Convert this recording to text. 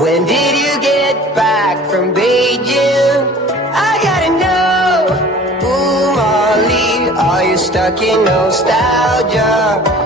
When did you get back from Beijing? I gotta know. Ooh, Molly, are you stuck in nostalgia?